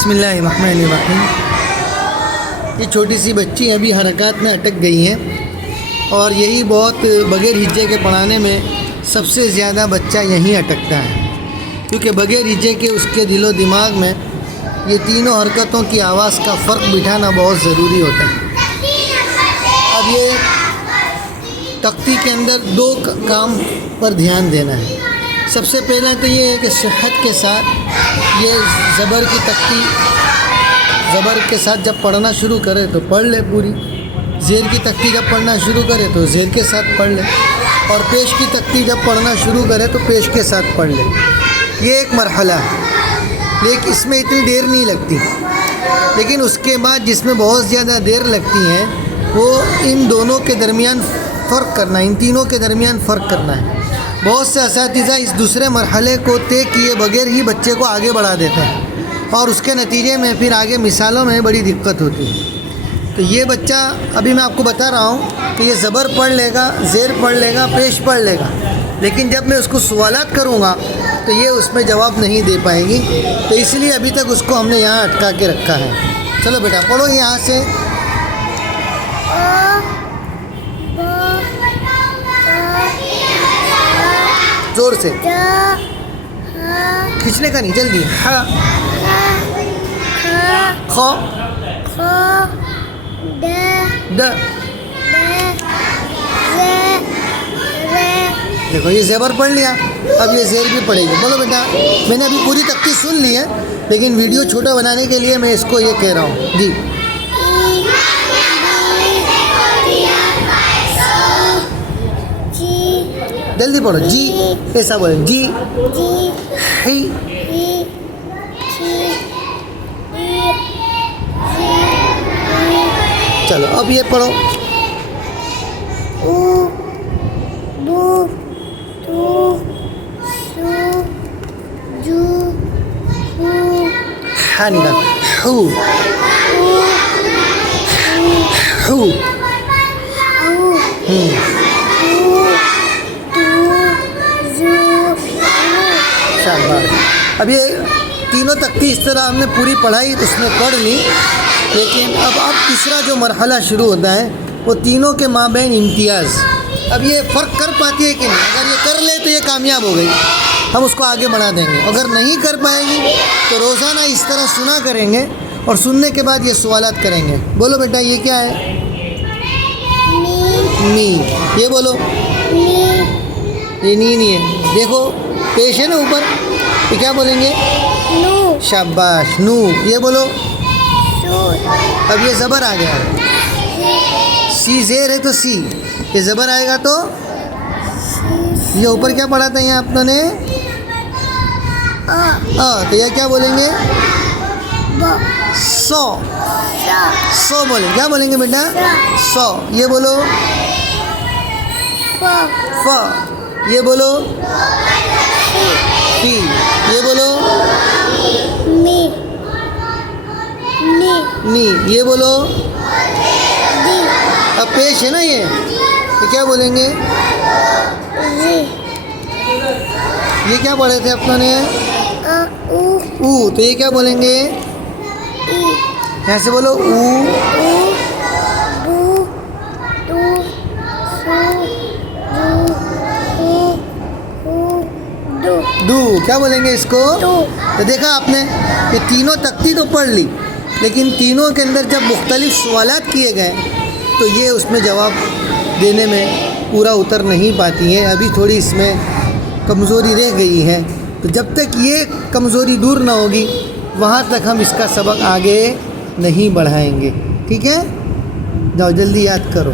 بسم اللہ الرحمن الرحیم۔ یہ چھوٹی سی بچی ابھی حرکات میں اٹک گئی ہیں، اور یہی بہت بغیر ہجے کے پڑھانے میں سب سے زیادہ بچہ یہیں اٹکتا ہے، کیونکہ بغیر ہجے کے اس کے دل و دماغ میں یہ تینوں حرکتوں کی آواز کا فرق بٹھانا بہت ضروری ہوتا ہے۔ اب یہ تختی کے اندر دو کام پر دھیان دینا ہے۔ سب سے پہلا تو یہ ہے کہ صحت کے ساتھ یہ زبر کی تختی زبر کے ساتھ جب پڑھنا شروع کرے تو پڑھ لے پوری، زیر کی تختی جب پڑھنا شروع کرے تو زیر کے ساتھ پڑھ لے، اور پیش کی تختی جب پڑھنا شروع کرے تو پیش کے ساتھ پڑھ لے۔ یہ ایک مرحلہ ہے، لیکن اس میں اتنی دیر نہیں لگتی، لیکن اس کے بعد جس میں بہت زیادہ دیر لگتی ہے وہ ان دونوں کے درمیان فرق کرنا ہے، ان تینوں کے درمیان فرق کرنا ہے۔ بہت سے اساتذہ اس دوسرے مرحلے کو طے کیے بغیر ہی بچے کو آگے بڑھا دیتے ہیں، اور اس کے نتیجے میں پھر آگے مثالوں میں بڑی دقت ہوتی ہے۔ تو یہ بچہ ابھی میں آپ کو بتا رہا ہوں کہ یہ زبر پڑھ لے گا، زیر پڑھ لے گا، پیش پڑھ لے گا، لیکن جب میں اس کو سوالات کروں گا تو یہ اس میں جواب نہیں دے پائے گی، تو اس لیے ابھی تک اس کو ہم نے یہاں اٹکا کے رکھا ہے۔ چلو بیٹا پڑھو یہاں سے، زور سے کھینچنے کا نہیں، جلدی۔ ہا، خ، د۔ دیکھو یہ زیبر پڑھ لیا، اب یہ زیر بھی پڑھے گی۔ بولو بیٹا، میں نے ابھی پوری تختی سن لی ہے، لیکن ویڈیو چھوٹا بنانے کے لیے میں اس کو یہ کہہ رہا ہوں۔ جی جلدی پڑھو، جی ایسا بولیں، جی، ہی، چلو اب یہ پڑھو، ہا نکال، ہو، ہو، شاباش۔ اب یہ تینوں تختی اس طرح ہم نے پوری پڑھائی، اس میں پڑھ لی، لیکن اب تیسرا جو مرحلہ شروع ہوتا ہے وہ تینوں کے مابین امتیاز۔ اب یہ فرق کر پاتی ہے کہ نہیں؟ اگر یہ کر لے تو یہ کامیاب ہو گئی، ہم اس کو آگے بڑھا دیں گے۔ اگر نہیں کر پائے گی تو روزانہ اس طرح سنا کریں گے، اور سننے کے بعد یہ سوالات کریں گے۔ بولو بیٹا یہ کیا ہے؟ می۔ یہ بولو، یہ نی نہیں ہے، دیکھو پیش ہے نا اوپر، یہ کیا بولیں گے؟ نو۔ شاباش، نو۔ یہ بولو، اب یہ زبر آ گیا، سی زیر ہے تو سی، یہ زبر آئے گا تو یہ اوپر کیا پڑھا تھا یہاں اپنوں نے؟ تو یہ کیا بولیں گے؟ سو۔ سو بولیں، کیا بولیں گے بیٹا؟ سو۔ یہ بولو، ف۔ یہ بولو، پی۔ یہ بولو، نی۔ یہ بولو، اب پیش ہے نا یہ کیا بولیں گے؟ یہ کیا پڑھے تھے اپنوں نے؟ او۔ تو یہ کیا بولیں گے؟ یہاں سے بولو، او، دو۔ کیا بولیں گے اس کو؟ تو دیکھا آپ نے، یہ تینوں تختی تو پڑھ لی، لیکن تینوں کے اندر جب مختلف سوالات کیے گئے تو یہ اس میں جواب دینے میں پورا اتر نہیں پاتی ہیں، ابھی تھوڑی اس میں کمزوری رہ گئی ہے۔ تو جب تک یہ کمزوری دور نہ ہوگی وہاں تک ہم اس کا سبق آگے نہیں بڑھائیں گے، ٹھیک ہے؟ جاؤ جلدی یاد کرو۔